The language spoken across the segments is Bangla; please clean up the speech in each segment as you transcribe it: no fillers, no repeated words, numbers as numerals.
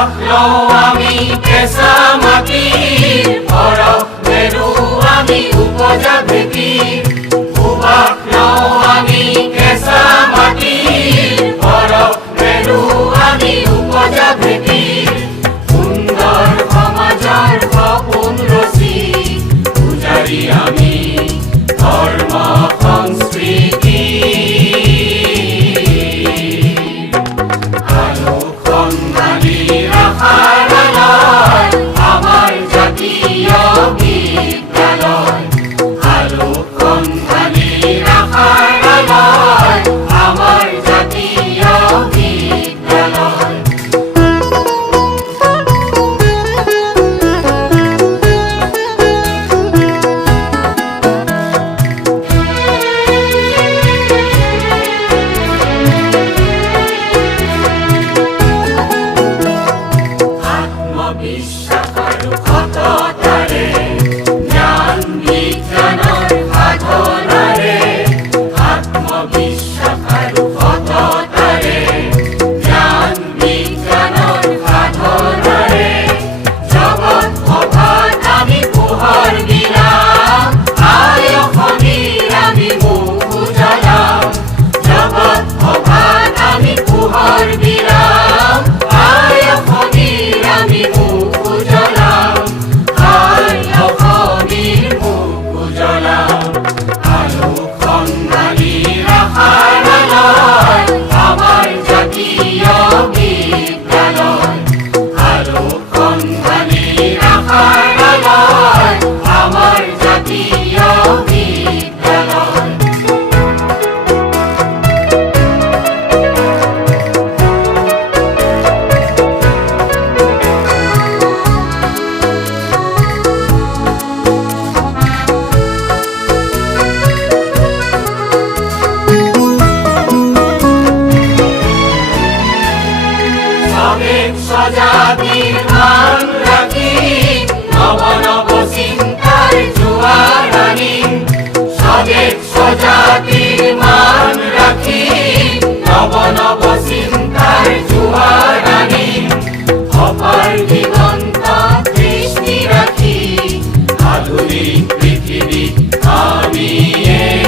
বাকলো আমি কেঁচা মাটির বরফ মেরু আমি উপজা ভেটি বাকলো আমি কেঁচা মাটির বরফ মেরু আমি উপজা ভেটি সুন্দর সমাজৰ সপোন ৰচি পূজাৰী আমি ধৰ্ম সংস্কৃতি স্বজাতিৰ মান ৰাখি নৱ নৱ চিন্তাৰ জোৱাৰ আনি স্বজাতিৰ মান ৰাখি নৱ নৱ চিন্তাৰ জোৱাৰ আনি অপাৰ দিগন্ত দৃষ্টি ৰাখি আধুনিক পৃথিৱীত আমি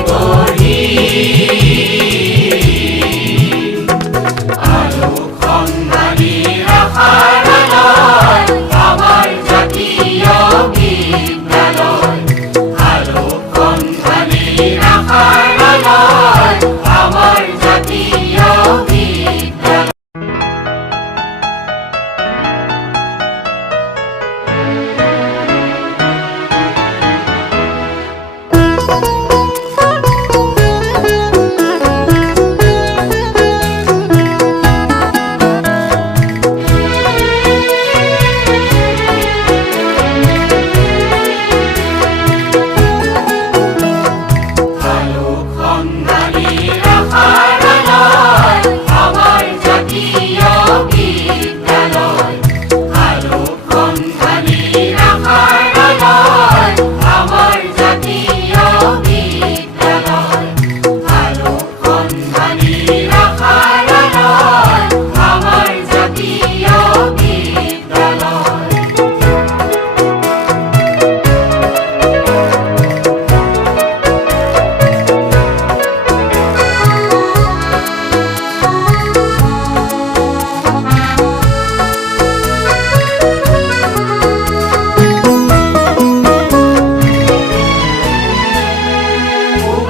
গঢ়ি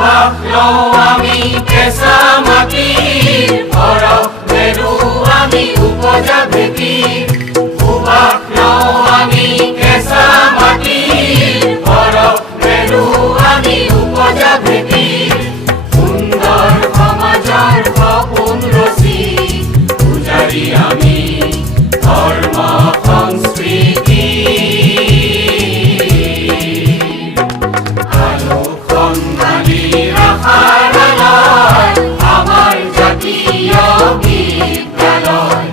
বাকলো আমি কেঁচা মাটিৰ বৰফ মেরু আমি উপজা ভেটি বাকলো আমি কেঁচা মাটিৰ বৰফ মেরু আমি উপজা ভেটি সুন্দৰ সমাজৰ সপোন ৰচি পূজাৰী আমি ধৰ্ম সংস্কৃতি আমাৰ জাতীয় বিদ্যালয়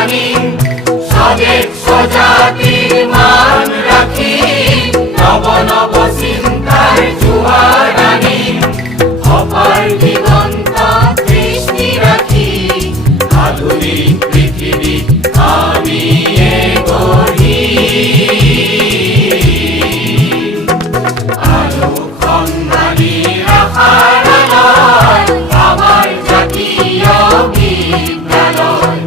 জানি স্বদেশ স্বজাতির মান রাখি নব নব চিন্তার জোয়ার আনি অপার দিগন্ত দৃষ্টি রাখি আধুনিক পৃথিবী আমি গড়ি আলো খন্দানি রাখার আলোয় আমার জাতীয় বিদ্যালয়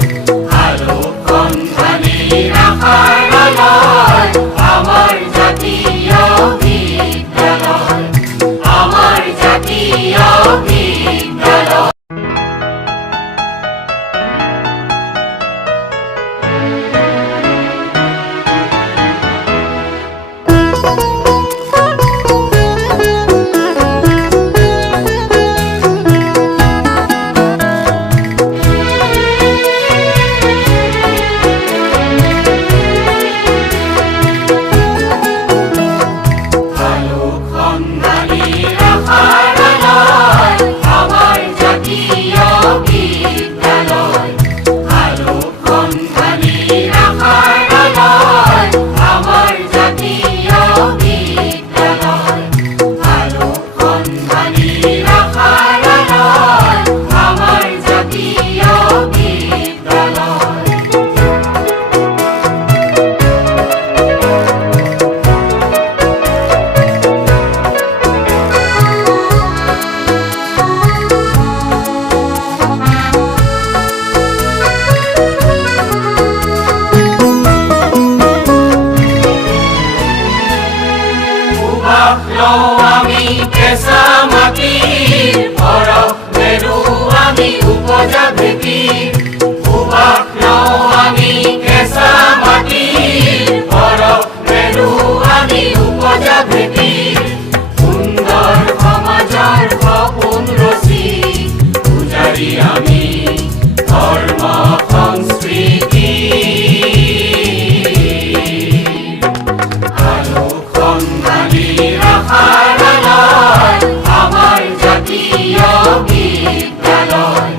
আলো খন্দানি রাখার আলোয় আমার জাতীয় বিদ্যালয় আমার জাতীয় বিদ্যালয় আলো খন্দানি রাখার আলোয় আমার জাতীয় বিদ্যালয় আলো খন্দানি রাখার আলোয় আমার জাতীয় বিদ্যালয় আলো খন্দানি রাখার আলোয় আমার জাতীয় বিদ্যালয় উবাখলো আমি কেঁচা মাটির বরফ মেরু আমি উপজা ভেটি উবাখলো আমি কেঁচা মাটির বরফ মেরু আমি উপজা ভেটি সুন্দর সমাজৰ সপোন ৰচি পূজাৰী আমি ধৰ্ম সংস্কৃতি আলো খন্দানি রাখার আলোয় আমার জাতীয় বিদ্যালয়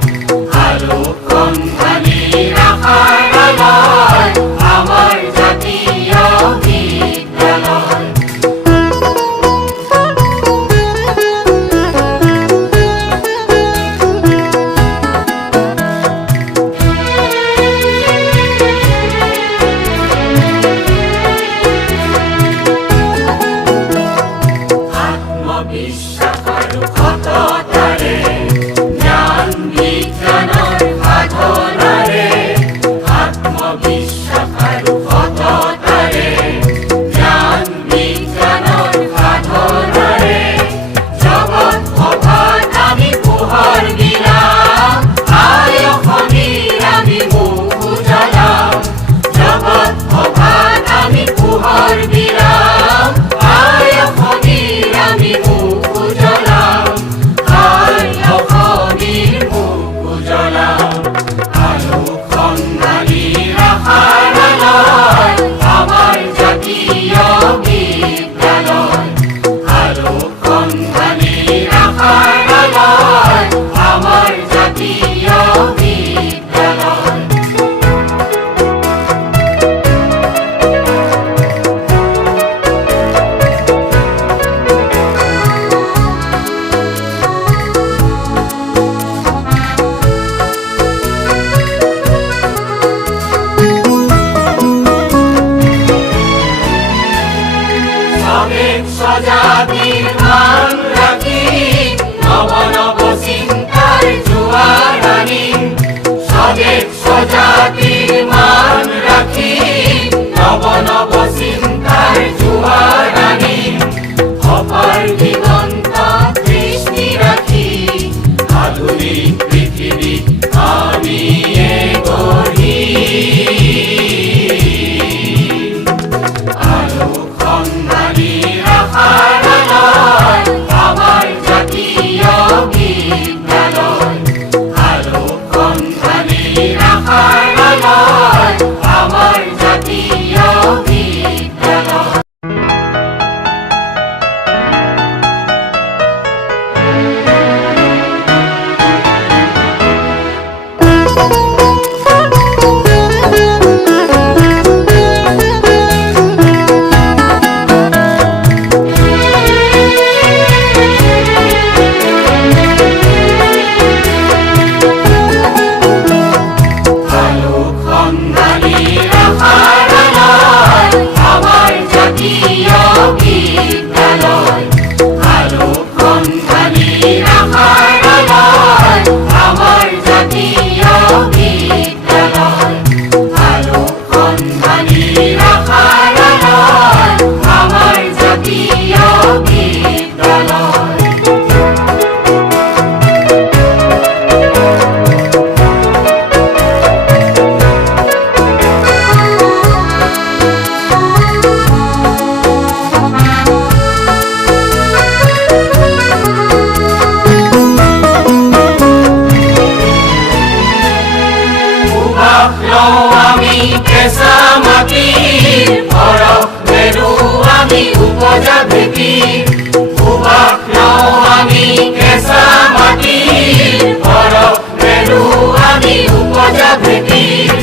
সুবাস লওঁ আমি কেঁচা মাটিৰ পৰশ মেলো আমি উপজা ভেটিৰ সুবাস লওঁ আমি কেঁচা মাটিৰ পৰশ মেলো আমি উপজা ভেটিৰ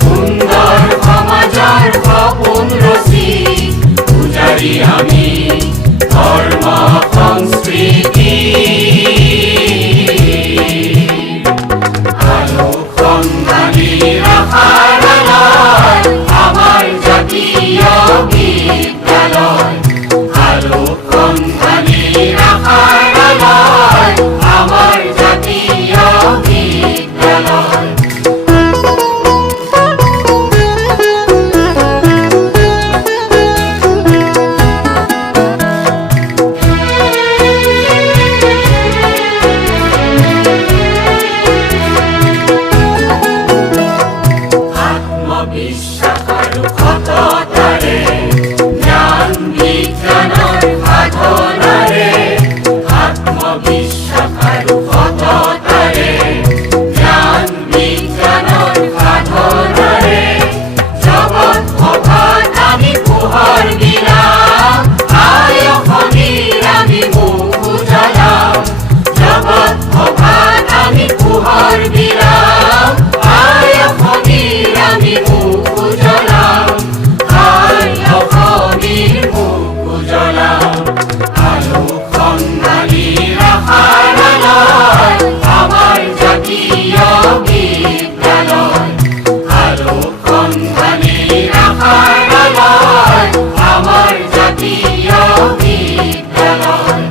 সুন্দৰ সমাজৰ সপোন ৰচি পূজাৰী আমি ধৰ্ম সংস্কৃতি আলোকসন্ধানী আশাৰ আলোয় আমাৰ জাতীয় বিদ্যালয় আলোকসন্ধানী আশাৰ আলোয় আমাৰ জাতীয় বিদ্যালয় বিশ্বাস আৰু সততাৰে জ্ঞান বিজ্ঞানৰ সাধনাৰে আত্মবিশ্বাস আৰু সততাৰে জ্ঞান বিজ্ঞানৰ সাধনাৰে জগত সভাত আমি পোহৰ বিলাম আয়সনীৰ আমি মুখ উজ্বলাম জগত সভাত আমি পোহৰ বিলাম আয়সনীৰ আমি মুখ উজ্বলাম আয়সনীৰ মুখ উজ্বলাম আলোকসন্ধানী আশাৰ আলোয় আমাৰ জাতীয় বিদ্যালয় আলোকসন্ধানী আশাৰ আলোয় আমাৰ জাতীয় বিদ্যালয়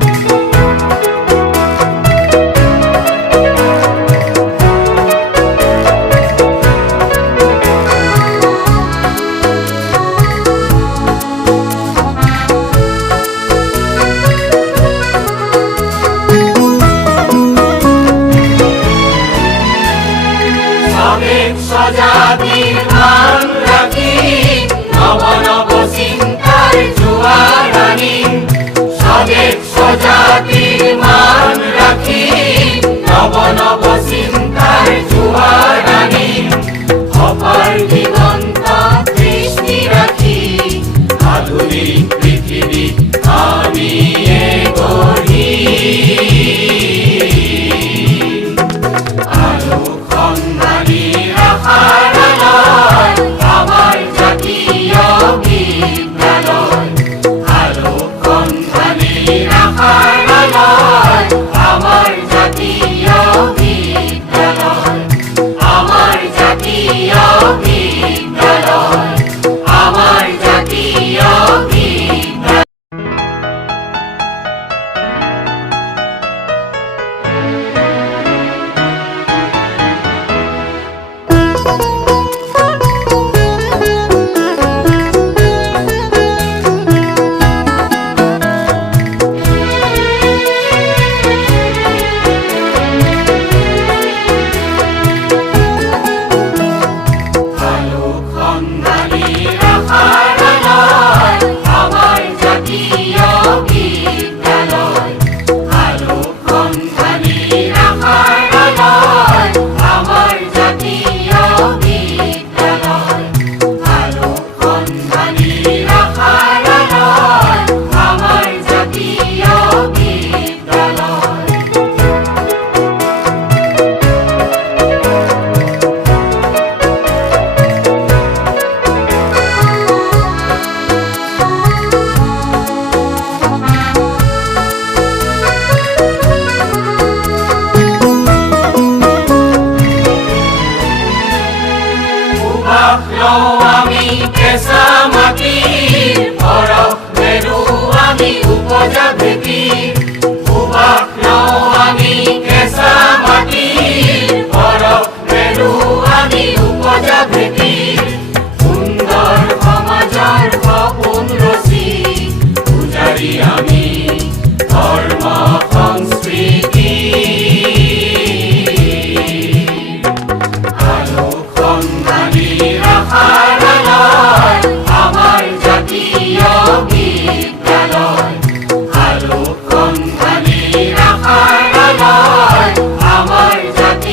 স্বজাতিৰ মান ৰাখি নৱ নৱ চিন্তাৰ জোৱাৰ আনিম স্বদেশ স্বজাতিৰ মান ৰাখি নৱ নৱ চিন্তাৰ জোৱাৰ আনিম অপাৰ দিগন্ত দৃষ্টি ৰাখি আধুনিক পৃথিৱীত আমিয়ে গঢ়িম আলোকসন্ধানী আশাৰ আলোয় আমাৰ জাতীয় বিদ্যালয় আলোকসন্ধানী আশাৰ আলোয় আমাৰ জাতীয় বিদ্যালয় আমাৰ জাতীয় বিদ্যালয় আমাৰ জাতীয় বিদ্যালয় আলোকসন্ধানী আশাৰ আলোয় আমাৰ জাতীয় বিদ্যালয় আলোকসন্ধানী আশাৰ আলোয় আমাৰ জাতীয় বিদ্যালয় আলোকসন্ধানী আশাৰ আলোয় আমাৰ জাতীয় বিদ্যালয় সুবাস লওঁ আমি কেঁচা মাটিৰ পৰশ মেলো আমি উপজা ভেটিৰ সুবাস লওঁ আমি কেঁচা মাটিৰ পৰশ মেলো আমি উপজা ভেটিৰ সুন্দৰ সমাজৰ সপোন ৰচি পূজাৰী আমি ধৰ্ম সংস্কৃতি আলোকসন্ধানী আশাৰ আলোয় আমাৰ জাতীয় বিদ্যালয় আলোকসন্ধানী আশাৰ আলোয় আমাৰ জাতীয়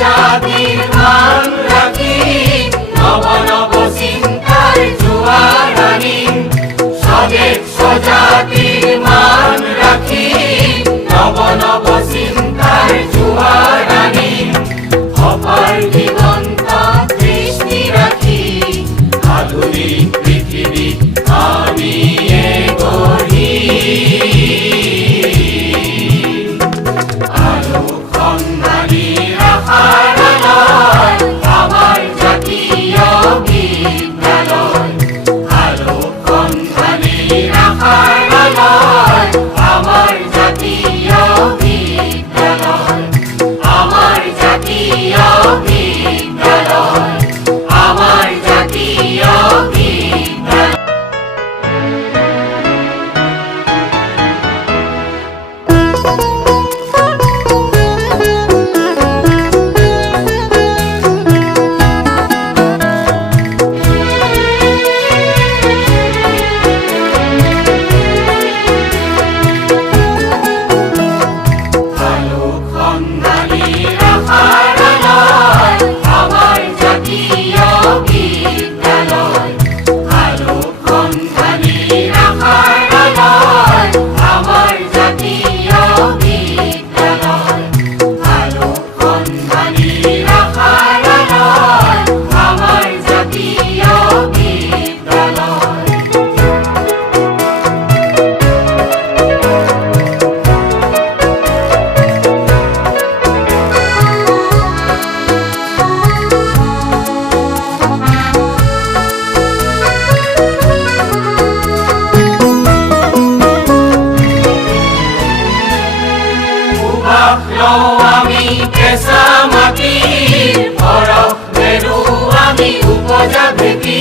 জাতির মান রাখি, নব নব চিন্তার জোয়ার আনি। স্বদেশ জাতির মান রাখি, নব নব চিন্তার জোয়ার আনি। অপার দিগন্ত দৃষ্টি রাখি, আধুনিক পৃথিবী আমি গড়ি। আলো খন্দানি রাখার আলোয় আমার জাতীয় বিদ্যালয়। আলো খন্দানি রাখার আলোয় আমার জাতীয় বিদ্যালয়। আমার জাতীয় বিদ্যালয়, আমার জাতীয় বিদ্যালয়। আলো খন্দানি রাখার আলোয় আমার জাতীয় বিদ্যালয়। আলো খন্দানি রাখার আলোয় আমার জাতীয় বিদ্যালয়। আলো খন্দানি রাখার আলোয় আমার জাতীয় বিদ্যালয়। উবাখলো আমি কেঁচা মাটির, বরফ মেরু আমি উপজা ভেটি।